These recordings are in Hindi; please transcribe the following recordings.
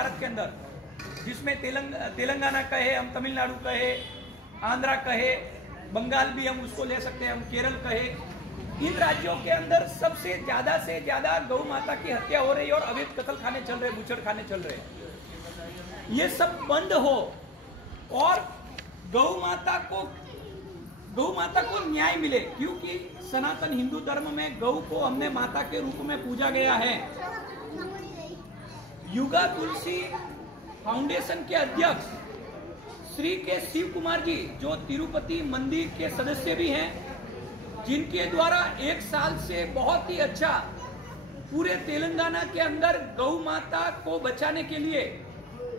भारत के अंदर, जिसमें तेलंगाना कहे, हम तमिलनाडु कहे, आंध्रा कहे, बंगाल भी हम उसको ले सकते हैं, हम केरल कहे, इन राज्यों के अंदर सबसे ज्यादा से ज्यादा गौ माता की हत्या हो रही है और अवैध कत्ल खाने चल रहे, बूचड़ खाने चल रहे। ये सब बंद हो और गौ माता को न्याय मिले, क्योंकि सनातन हिंदू धर्म में गौ को हमने माता के रूप में पूजा गया है। युगा तुलसी फाउंडेशन के अध्यक्ष श्री के शिव कुमार जी, जो तिरुपति मंदिर के सदस्य भी हैं, जिनके द्वारा 1 साल से बहुत ही अच्छा पूरे तेलंगाना के अंदर गौ माता को बचाने के लिए,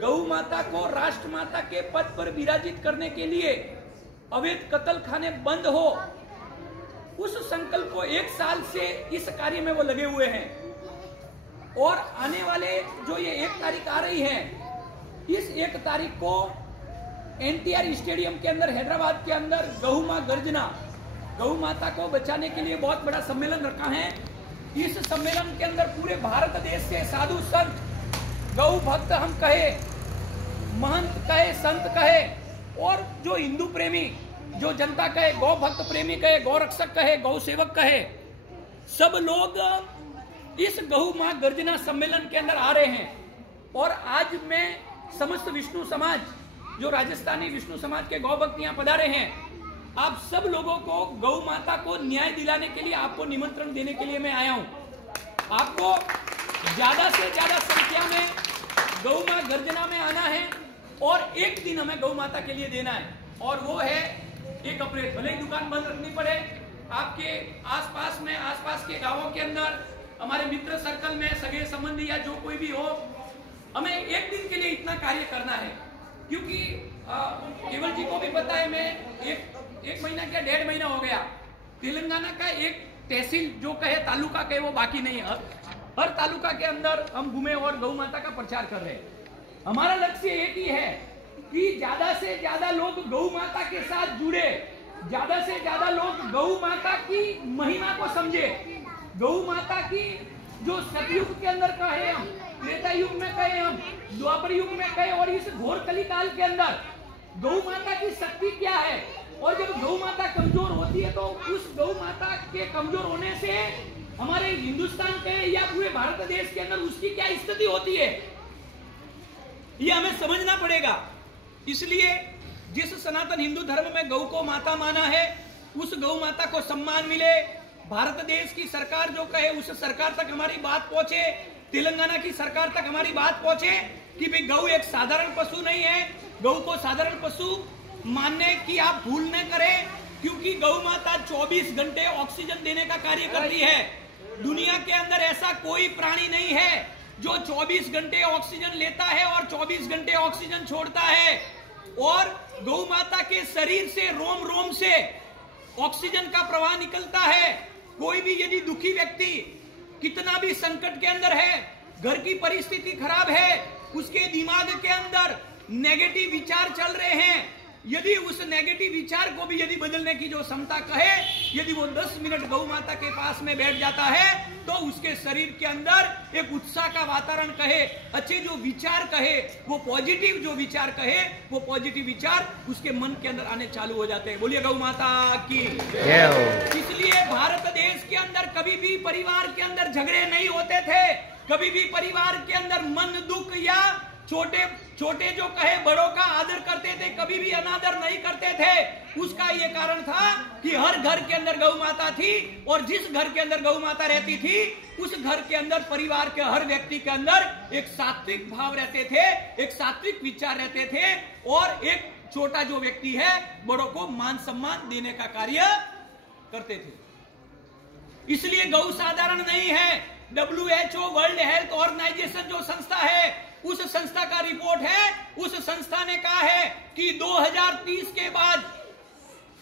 गौ माता को राष्ट्र माता के पद पर विराजित करने के लिए अवैध कत्ल खाने बंद हो, उस संकल्प को 1 साल से इस कार्य में वो लगे हुए हैं। और आने वाले जो ये 1 तारीख आ रही है, इस 1 तारीख को NTR स्टेडियम के अंदर हैदराबाद के अंदर गौ मां गर्जना, गौ माता को बचाने के लिए बहुत बड़ा सम्मेलन रखा है। इस सम्मेलन के अंदर पूरे भारत देश से साधु संत, गौ भक्त हम कहे, महंत कहे, संत कहे, और जो हिंदू प्रेमी, जो जनता कहे, गौ भक्त प्रेमी कहे, गौ रक्षक कहे, गौ सेवक कहे, सब लोग इस गौ मां गर्जना सम्मेलन के अंदर आ रहे हैं। और आज मैं समस्त विष्णु समाज, जो राजस्थानी विष्णु समाज के गौ भक्त यहाँ पधारे हैं, आप सब लोगों को गौ माता को न्याय दिलाने के लिए आपको निमंत्रण देने के लिए मैं आया हूँ। आपको ज्यादा से ज्यादा संख्या में गौ मां गर्जना में आना है और 1 दिन हमें गौ माता के लिए देना है, और वो है 1 अप्रैल। भले ही दुकान बंद रखनी पड़े, आपके आसपास में, आसपास के गांवों के अंदर, हमारे मित्र सर्कल में, सगे संबंधी या जो कोई भी हो, हमें 1 दिन के लिए इतना कार्य करना है। क्योंकि केवल जी को भी पता है, मैं एक महीना क्या 1.5 महीना हो गया, तेलंगाना का एक तहसील जो कहे, तालुका कहे, वो बाकी नहीं है। हर तालुका के अंदर हम घूमे और गौ माता का प्रचार कर रहे हैं। हमारा लक्ष्य एक ही है कि ज्यादा से ज्यादा लोग गौ माता के साथ जुड़े, ज्यादा से ज्यादा लोग गौ माता की महिमा को समझे। गौ माता की जो सतयुग के अंदर कहे हम, त्रेता युग में कहे हम, द्वापर युग में कहे, और इस घोर कली काल के अंदर गौ माता की शक्ति क्या है, और जब गौ माता कमजोर होती है तो उस गौ माता के कमजोर होने से हमारे हिंदुस्तान के या पूरे भारत देश के अंदर उसकी क्या स्थिति होती है, ये हमें समझना पड़ेगा। इसलिए जिस सनातन हिंदू धर्म में गौ को माता माना है, उस गौ माता को सम्मान मिले। भारत देश की सरकार जो कहे, उस सरकार तक हमारी बात पहुंचे, तेलंगाना की सरकार तक हमारी बात पहुंचे कि भाई गौ एक साधारण पशु नहीं है, गौ को साधारण पशु मानने की आप भूल न करें, क्योंकि गौ माता 24 घंटे ऑक्सीजन देने का कार्य करती है। दुनिया के अंदर ऐसा कोई प्राणी नहीं है जो 24 घंटे ऑक्सीजन लेता है और 24 घंटे ऑक्सीजन छोड़ता है। और गौ माता के शरीर से, रोम रोम से ऑक्सीजन का प्रवाह निकलता है। कोई भी यदि दुखी व्यक्ति कितना भी संकट के अंदर है, घर की परिस्थिति खराब है, उसके दिमाग के अंदर नेगेटिव विचार चल रहे हैं, यदि उस नेगेटिव विचार को भी यदि बदलने की जो क्षमता कहे, यदि वो 10 मिनट गौ माता के पास में बैठ जाता है, तो उसके शरीर के अंदर एक उत्साह का वातावरण कहे, अच्छे जो विचार कहे, वो पॉजिटिव जो विचार कहे, वो पॉजिटिव विचार उसके मन के अंदर आने चालू हो जाते हैं। बोलिए गौ माता की जय हो। इसलिए भारत देश के अंदर कभी भी परिवार के अंदर झगड़े नहीं होते थे, कभी भी परिवार के अंदर मन दुख या छोटे जो कहे बड़ों का आदर करते थे, कभी भी अनादर नहीं करते थे। उसका ये कारण था कि हर घर के अंदर गौ माता थी, और जिस घर के अंदर गौ माता रहती थी, उस घर के अंदर परिवार के हर व्यक्ति के अंदर एक सात्विक भाव रहते थे, एक सात्विक विचार रहते थे, और एक छोटा जो व्यक्ति है, बड़ों को मान सम्मान देने का कार्य करते थे। इसलिए गौ साधारण नहीं है। WHO वर्ल्ड हेल्थ ऑर्गेनाइजेशन जो संस्था है, उस संस्था का रिपोर्ट है, उस संस्था ने कहा है कि 2030 के बाद,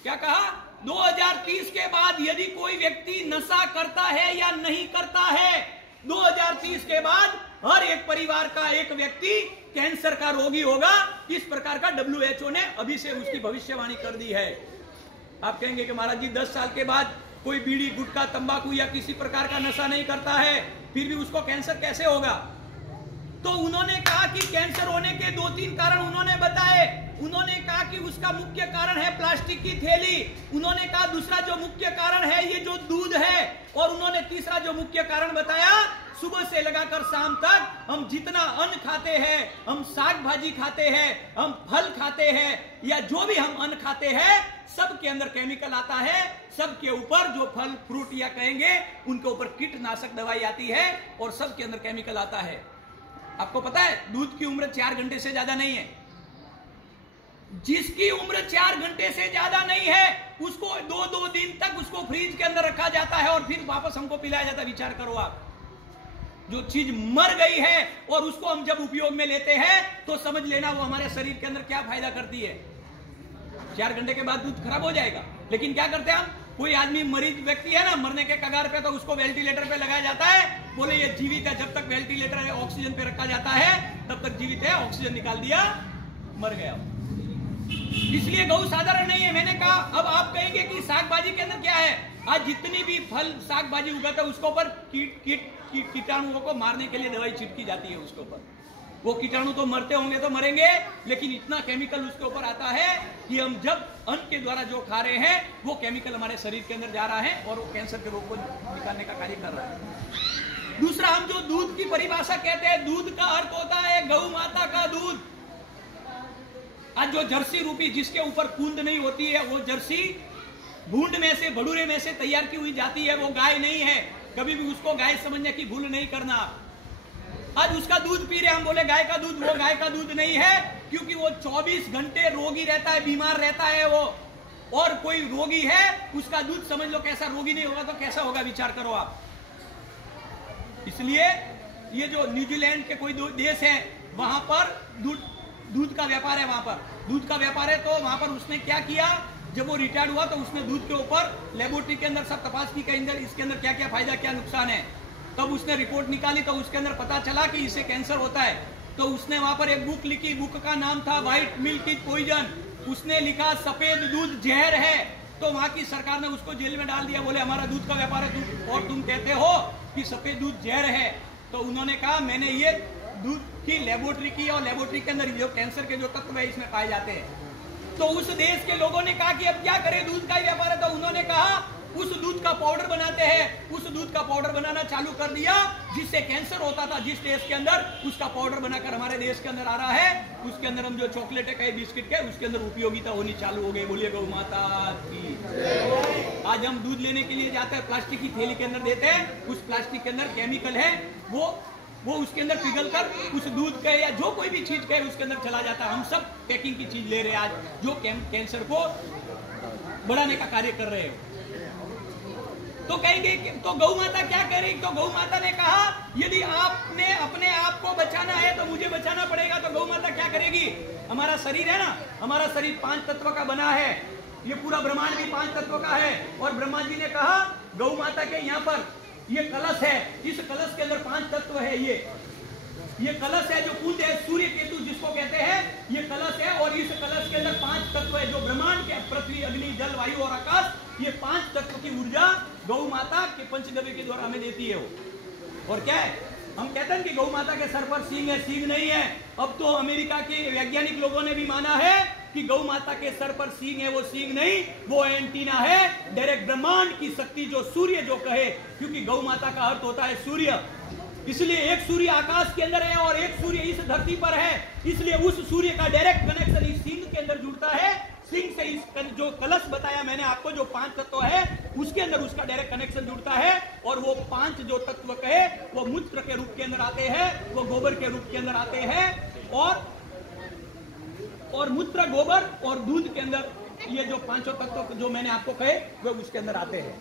क्या कहा, 2030 के बाद यदि कोई व्यक्ति नशा करता है या नहीं करता है, 2030 के बाद हर एक परिवार का एक व्यक्ति कैंसर का रोगी होगा। इस प्रकार का WHO ने अभी से उसकी भविष्यवाणी कर दी है। आप कहेंगे कि महाराज जी 10 साल के बाद कोई बीड़ी, गुटखा, तंबाकू या किसी प्रकार का नशा नहीं करता है, फिर भी उसको कैंसर कैसे होगा? तो उन्होंने कहा कि कैंसर होने के 2-3 कारण उन्होंने बताए। उन्होंने कहा कि उसका मुख्य कारण है प्लास्टिक की थैली। उन्होंने कहा दूसरा जो मुख्य कारण है ये जो दूध है, और उन्होंने तीसरा जो मुख्य कारण बताया, सुबह से लगाकर शाम तक हम जितना अन्न खाते हैं, हम साग भाजी खाते हैं, हम फल खाते हैं, या जो भी हम अन्न खाते हैं, सब के अंदर केमिकल आता है। सब के ऊपर जो फल फ्रूट या कहेंगे उनके ऊपर कीटनाशक दवाई आती है, और सब के अंदर केमिकल आता है। आपको पता है दूध की उम्र 4 घंटे से ज्यादा नहीं है। जिसकी उम्र 4 घंटे से ज्यादा नहीं है उसको 2-2 दिन तक उसको फ्रिज के अंदर रखा जाता है और फिर वापस हमको पिलाया जाता है। विचार करो आप, जो चीज मर गई है और उसको हम जब उपयोग में लेते हैं तो समझ लेना वो हमारे शरीर के अंदर क्या फायदा करती है। 4 घंटे के बाद दूध खराब हो जाएगा। लेकिन क्या करते हैं हम, कोई आदमी मरीज व्यक्ति है ना, मरने के कगार पे, तो उसको वेंटिलेटर पे लगाया जाता है। बोले ये जीवित है, जब तक वेंटिलेटर है ऑक्सीजन पे रखा जाता है तब तक जीवित है, ऑक्सीजन निकाल दिया मर गया। इसलिए गौ साधारण नहीं है। मैंने कहा अब आप कहेंगे कि साग भाजी के अंदर क्या है, आज जितनी भी फल साग भाजी उगाता है उसके ऊपर कीटाणुओं को मारने के लिए दवाई छिड़की जाती है उसके ऊपर। वो कीटाणु तो मरते होंगे तो मरेंगे, लेकिन इतना केमिकल उसके ऊपर आता है कि हम जब अन्न के द्वारा जो खा रहे हैं वो केमिकल हमारे शरीर के अंदर जा रहा है और वो कैंसर के रोग को निकालने का कार्य कर रहा है। दूसरा, हम जो दूध की परिभाषा कहते हैं, दूध का अर्थ होता है गौ माता का दूध। आज जो जर्सी रूपी जिसके ऊपर कूंद नहीं होती है, वो जर्सी भूंड में से, भड़ूरे में से तैयार की हुई जाती है, वो गाय नहीं है। कभी भी उसको गाय समझने की भूल नहीं करना। आज उसका दूध पी रहे हम, बोले गाय का दूध, वो गाय का दूध नहीं है, क्योंकि वो 24 घंटे रोगी रहता है, बीमार रहता है वो। और कोई रोगी है उसका दूध समझ लो कैसा, रोगी नहीं होगा तो कैसा होगा, विचार करो आप। इसलिए ये जो न्यूजीलैंड के कोई देश है वहां पर दूध का व्यापार है, वहां पर दूध का व्यापार है। तो वहां पर उसने क्या किया, जब वो रिटायर्ड हुआ तो उसने दूध के ऊपर लेबोरेटरी के अंदर सब तपास की के अंदर इसके अंदर क्या क्या फायदा क्या नुकसान है। तब उसने रिपोर्ट निकाली तो उसके अंदर पता चला कि इससे कैंसर होता है। तो उसने वहां पर एक बुक लिखी, बुक का नाम था व्हाइट मिल्क इज पॉइजन। उसने लिखा सफेद दूध जहर है। तो वहां की सरकार ने उसको जेल में डाल दिया। बोले हमारा दूध का व्यापार है और तुम कहते हो कि सफेद दूध जहर है। तो उन्होंने कहा मैंने ये दूध की लेबोरेटरी की और लेबोरेटरी के अंदर जो कैंसर के जो तत्व है इसमें पाए जाते हैं। तो उस देश के लोगों ने कहा कि अब क्या करें, दूध का ही व्यापार है। तो उन्होंने कहा उस दूध का पाउडर बनाते हैं। उस दूध का पाउडर बनाना चालू कर दिया, जिससे कैंसर होता था जिस देश के अंदर, उसका पाउडर बनाकर हमारे देश के अंदर आ रहा है। उसके अंदर हम जो चॉकलेट है बिस्किट के, उसके अंदर उपयोगिता होनी चालू हो गई। बोलिए गौ माता की। आज हम दूध लेने के लिए जाते हैं, प्लास्टिक की थैली के अंदर देते हैं, उस प्लास्टिक के अंदर केमिकल है, वो उसके अंदर पिघल कर उस दूध के या जो कोई भी चीज के उसके अंदर चला जाता है। हम सब पैकिंग की चीज ले रहे हैं आज, जो कैंसर को बढ़ाने का कार्य कर रहे हैं। तो कहेंगे तो गौ माता क्या कह रही, तो गौ माता ने कहा यदि आपने अपने आप को बचाना है तो मुझे बचाना पड़ेगा। तो गौ माता क्या करेगी, हमारा शरीर है ना, हमारा शरीर 5 तत्व का बना है। ये पूरा ब्रह्मांड भी 5 तत्व का है। और ब्रह्मा जी ने कहा गौ माता के यहाँ पर ये कलश है, इस कलश के अंदर 5 तत्व है। ये कलश है जो कुंड है, सूर्य केतु जिसको कहते हैं, ये कलश है। और इस कलश के अंदर 5 तत्व है जो ब्रह्मांड के, पृथ्वी, अग्नि, जल, वायु और आकाश, ये 5 तत्व की ऊर्जा गौ माता के पंचगव्य के द्वारा हमें देती है वो। और क्या है, हम कहते हैं कि गौ माता के सर पर सींग है, सींग नहीं है। अब तो अमेरिका के वैज्ञानिक लोगों ने भी माना है कि गौ माता के सर पर सींग है, वो सींग नहीं, वो एंटीना है। डायरेक्ट ब्रह्मांड की शक्ति जो सूर्य जो कहे, क्योंकि गौ माता का अर्थ होता है सूर्य, इसलिए एक सूर्य आकाश के अंदर है और एक सूर्य इस धरती पर है। इसलिए उस सूर्य का डायरेक्ट कनेक्शन इस सिंह के अंदर जुड़ता है। सिंह से इस जो कलश बताया मैंने आपको, जो 5 तत्व है उसके अंदर उसका डायरेक्ट कनेक्शन जुड़ता है। और वो 5 जो तत्व कहे वो मूत्र के रूप के अंदर आते हैं, वो गोबर के रूप के अंदर आते हैं। और मूत्र, गोबर और दूध के अंदर ये जो 5 तत्व जो मैंने आपको कहे वो उसके अंदर आते हैं।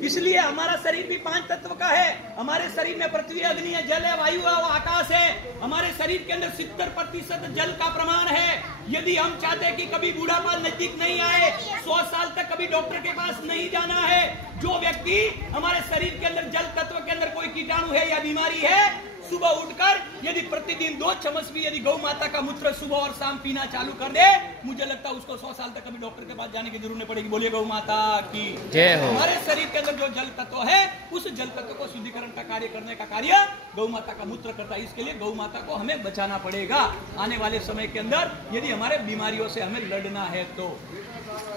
इसलिए हमारा शरीर भी 5 तत्व का है। हमारे शरीर में पृथ्वी, अग्नि है, जल है, वायु है, आकाश है। हमारे शरीर के अंदर 70% जल का प्रमाण है। यदि हम चाहते हैं कि कभी बूढ़ापा नजदीक नहीं आए, 100 साल तक कभी डॉक्टर के पास नहीं जाना है, जो व्यक्ति हमारे शरीर के अंदर जल तत्व के अंदर कोई कीटाणु है या बीमारी है, सुबह उठकर यदि प्रतिदिन 2 चम्मच भी यदि गौ माता का मूत्र सुबह और शाम पीना चालू कर दे, मुझे लगता है उसको 100 साल तक कभी डॉक्टर के पास जाने की जरूरत नहीं पड़ेगी। बोलिए गौ माता की जय हो। हमारे शरीर के अंदर जो जल तत्व है, उस जल तत्व को शुद्धिकरण का कार्य करने का कार्य गौ माता का मूत्र करता है। इसके लिए गौ माता को हमें बचाना पड़ेगा आने वाले समय के अंदर, यदि हमारे बीमारियों से हमें लड़ना है तो।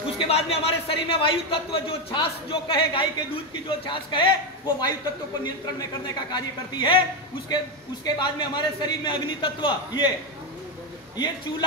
उसके बाद में हमारे शरीर में वायु तत्व, जो छाछ जो कहे, गाय के दूध की जो छाछ कहे, वो वायु तत्व को नियंत्रण में करने का कार्य करती है। उसके बाद में हमारे शरीर में अग्नि तत्व, ये चूल्हा